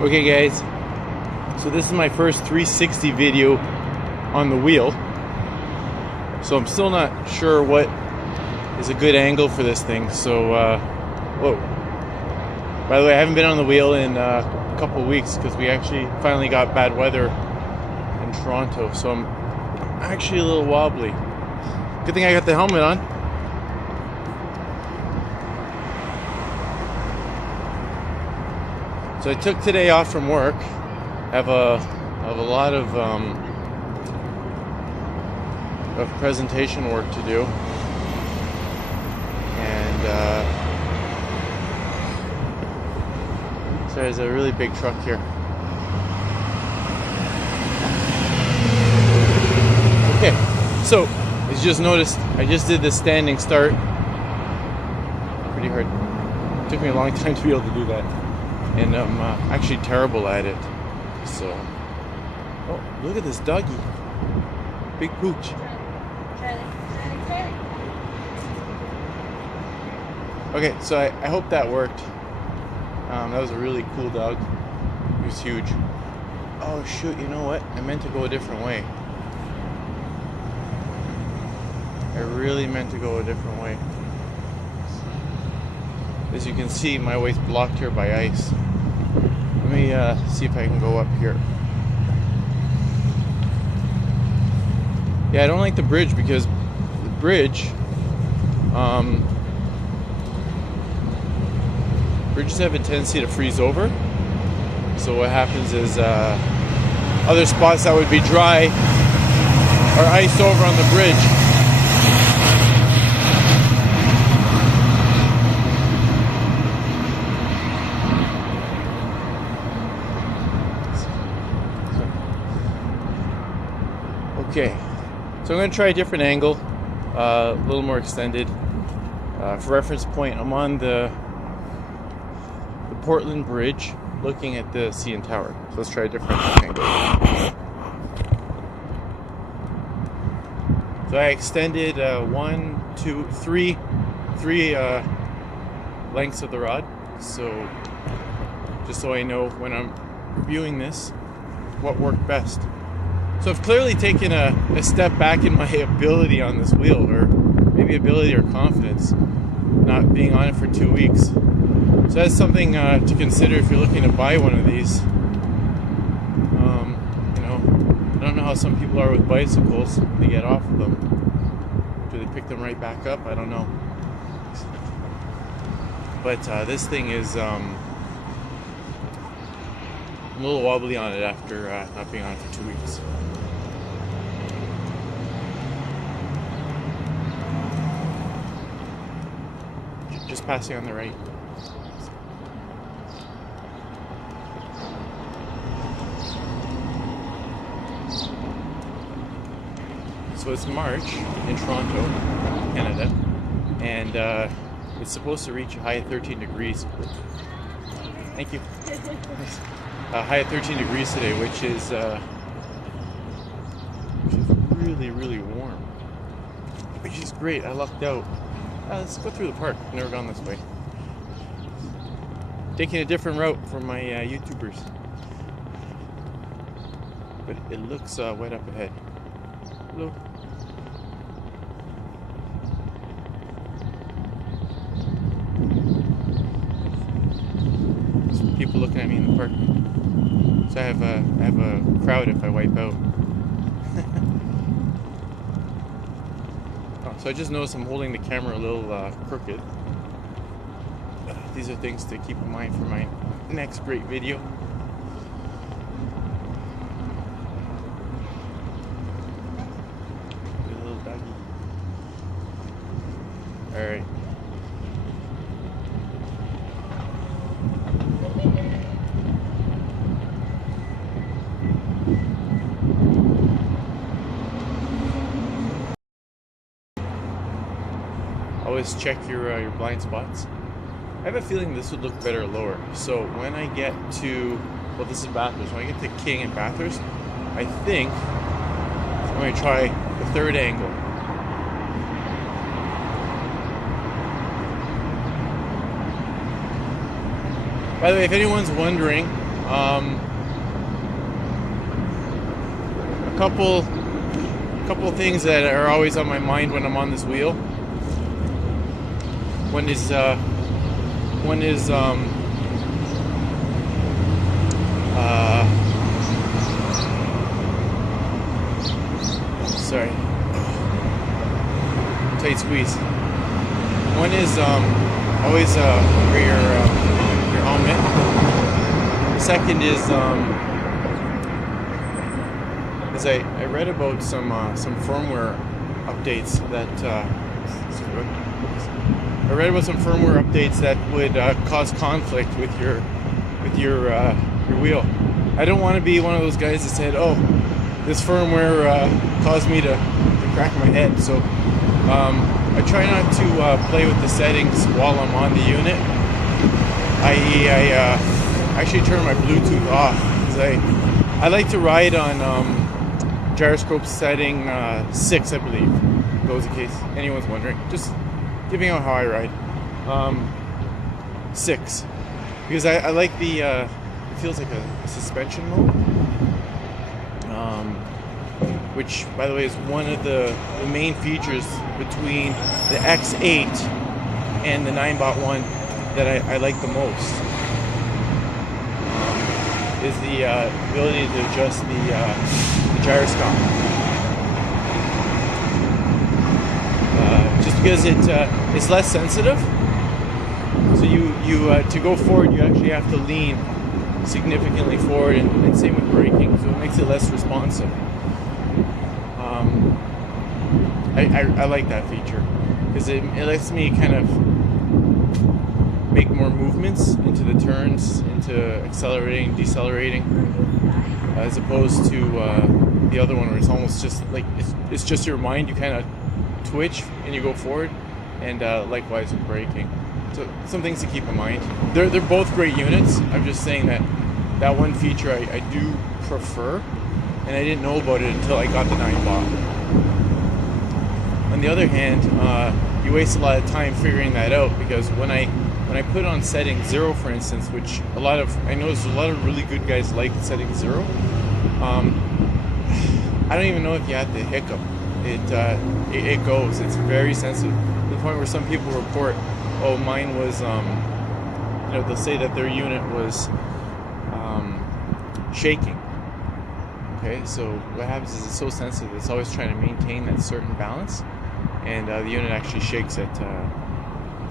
Okay guys, so this is my first 360 video on the wheel. So I'm still not sure what is a good angle for this thing. So, whoa. By the way, I haven't been on the wheel in a couple of weeks because we actually finally got bad weather in Toronto. So I'm actually a little wobbly. Good thing I got the helmet on. So I took today off from work. I have a lot of presentation work to do, and so there's a really big truck here. Okay, so as you just noticed, I just did the standing start. Pretty hard. It took me a long time to be able to do that. And I'm actually terrible at it. So, oh, look at this doggy. Big pooch. Okay, so I hope that worked. That was a really cool dog. He was huge. Oh shoot, you know what? I meant to go a different way. I really meant to go a different way. As you can see, my way's blocked here by ice. Let me see if I can go up here. Yeah, I don't like the bridge because the bridge, bridges have a tendency to freeze over. So what happens is other spots that would be dry are iced over on the bridge. Okay, so I'm going to try a different angle, a little more extended. For reference point, I'm on the Portland Bridge looking at the CN Tower. So let's try a different angle. So I extended three lengths of the rod. So just so I know when I'm reviewing this, what worked best. So I've clearly taken a step back in my ability on this wheel, or maybe ability or confidence, not being on it for 2 weeks. So that's something to consider if you're looking to buy one of these. You know, I don't know how some people are with bicycles. They get off of them. Do they pick them right back up? I don't know. But this thing is I'm a little wobbly on it after not being on it for 2 weeks. Just passing on the right. So it's March in Toronto, Canada, and it's supposed to reach a high of 13 degrees. Thank you. A high of 13 degrees today, which is really, really warm. Which is great. I lucked out. Let's go through the park. I've never gone this way. Taking a different route from my YouTubers. But it looks wet up ahead. Hello. There's people looking at me in the park. So I have a crowd if I wipe out. So I just noticed I'm holding the camera a little crooked. These are things to keep in mind for my next great video. Good little doggy. Alright. Always check your blind spots. I have a feeling this would look better lower. So when I get to, well, this is Bathurst. When I get to King and Bathurst, I think I'm going to try the third angle. By the way, if anyone's wondering, A couple things that are always on my mind when I'm on this wheel. One is sorry, tight squeeze. One is always wear your helmet. The second is I read about some firmware updates that would cause conflict with your wheel. I don't want to be one of those guys that said, "Oh, this firmware caused me to crack my head." So I try not to play with the settings while I'm on the unit. I actually turn my Bluetooth off because I like to ride on gyroscope setting 6, I believe. Those in case anyone's wondering, just giving out how I ride. 6, because I like the it feels like a suspension mode, which by the way is one of the main features between the X8 and the Ninebot One that I like the most. Is the ability to adjust the gyroscope. Just because it's less sensitive, so you to go forward you actually have to lean significantly forward, and same with braking, so it makes it less responsive. I like that feature because it lets me kind of make more movements into the turns, into accelerating, decelerating, as opposed to the other one where it's almost just like it's just your mind. You kind of twitch and you go forward, and likewise with braking. So some things to keep in mind. They're both great units. I'm just saying that one feature I do prefer, and I didn't know about it until I got the Ninebot. On the other hand, you waste a lot of time figuring that out, because when I put on setting 0, for instance, which I know there's a lot of really good guys like setting 0. I don't even know if you have the hiccup. It goes. It's very sensitive to the point where some people report, "Oh, mine was," they'll say that their unit was shaking. Okay, so what happens is it's so sensitive. It's always trying to maintain that certain balance, and the unit actually shakes at the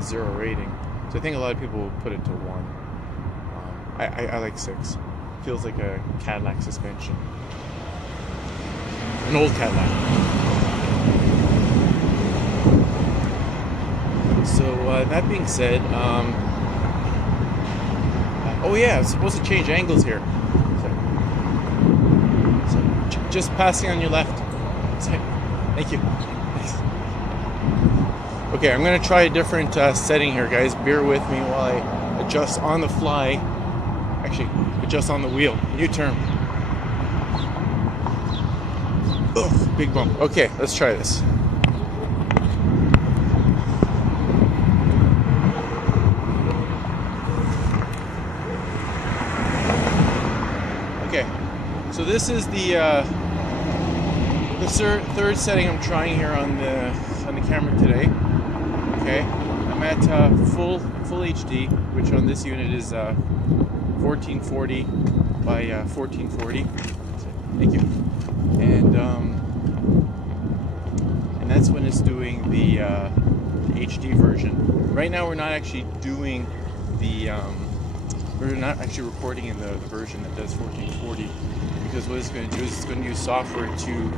0 rating. So I think a lot of people will put it to 1. I like 6. Feels like a Cadillac suspension. An old Cadillac. So that being said, oh yeah, I'm supposed to change angles here. So just passing on your left. Thank you. Thanks. Okay, I'm going to try a different setting here, guys. Bear with me while I adjust on the fly. Actually, adjust on the wheel. New term. Ugh, big bump. Okay, let's try this. Okay, so this is the third setting I'm trying here on the camera today. Okay, I'm at full HD, which on this unit is 1440 by 1440. Thank you. And that's when it's doing the HD version. Right now, we're not actually doing we're not actually recording in the version that does 1440, because what it's going to do is it's going to use software to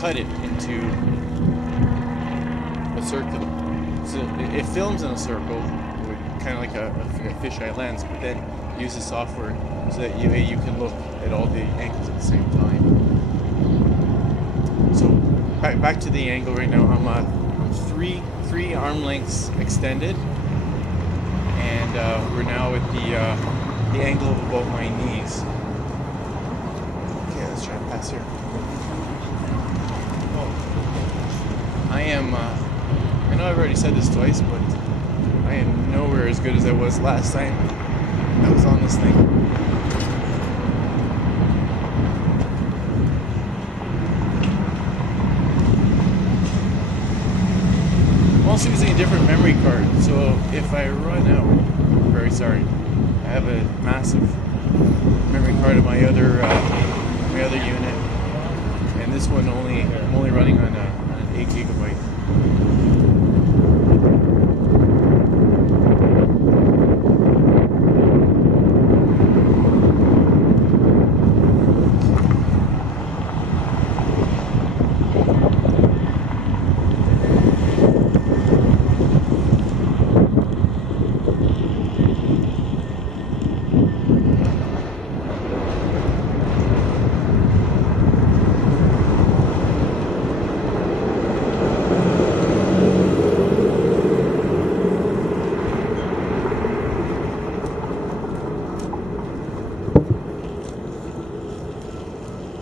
cut it into a circle. So it films in a circle, kind of like a fisheye lens, but then uses software so that you can look at all the angles at the same time. So back to the angle right now. I'm three arm lengths extended, and we're now at the angle of about my knees. Okay, let's try to pass here. Oh, I am. I know I've already said this twice, but I am nowhere as good as I was last time. that was on this thing. I'm also using a different memory card, so if I run out, I'm very sorry. I have a massive memory card in my other unit, and this one I'm only running on an 8 gigabyte.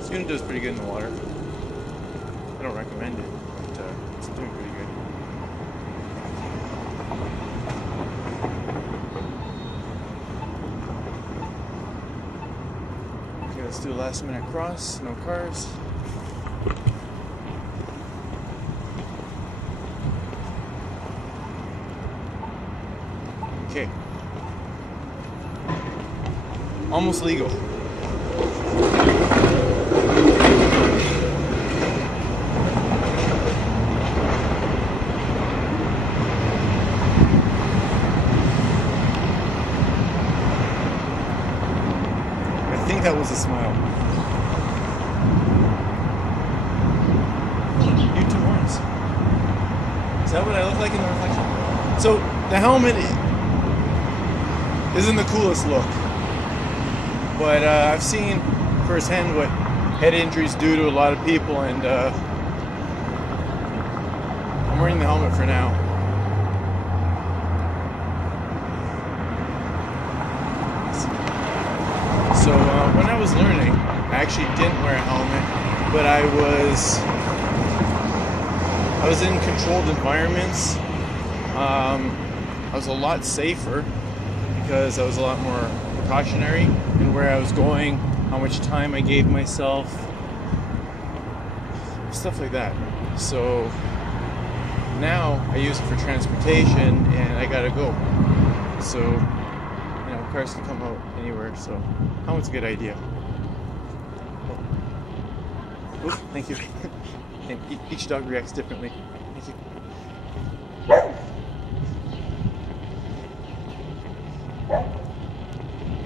This unit does pretty good in the water. I don't recommend it, but it's doing pretty good. Okay, let's do a last minute cross, no cars. Okay. Almost legal. I think that was a smile. You two horns. Is that what I look like in the reflection? So the helmet isn't the coolest look, but I've seen firsthand what head injuries do to a lot of people, and I'm wearing the helmet for now. So when I was learning, I actually didn't wear a helmet, but I was in controlled environments. I was a lot safer because I was a lot more precautionary in where I was going, how much time I gave myself, stuff like that. So now I use it for transportation, and I gotta go. So, you know, cars can come out anywhere, so helmet's a good idea. Oh. Ooh, thank you. And each dog reacts differently. Thank you.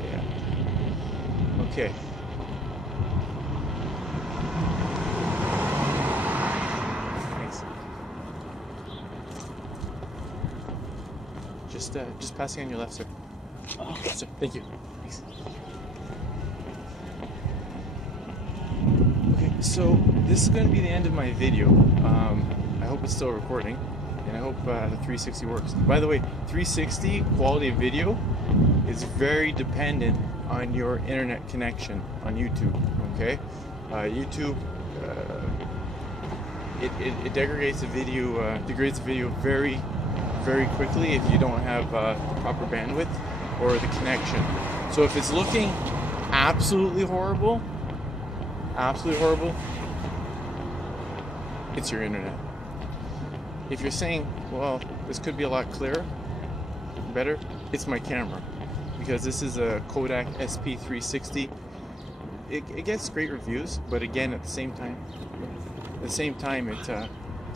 Yeah. Okay. Thanks. Just passing on your left, sir. Oh, sir. Thank you. Thanks. Okay, so this is going to be the end of my video. I hope it's still recording, and I hope the 360 works. By the way, 360 quality of video is very dependent on your internet connection on YouTube. Okay, YouTube it degrades the video very quickly if you don't have the proper bandwidth or the connection. So if it's looking absolutely horrible, it's your internet. If you're saying, well, this could be a lot clearer, better, it's my camera, because this is a Kodak sp360. It gets great reviews, but again, at the same time, it's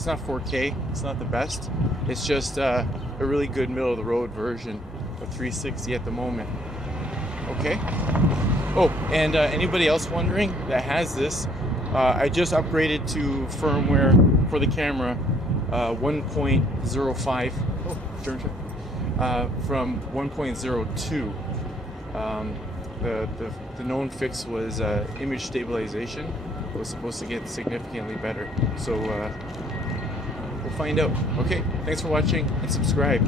not 4K. It's not the best. It's just a really good middle of the road version of 360 at the moment. Okay. Oh, and anybody else wondering that has this, I just upgraded to firmware for the camera 1.05. Oh, turn. From 1.02. The known fix was image stabilization. It was supposed to get significantly better. So we'll find out. Okay, thanks for watching and subscribe.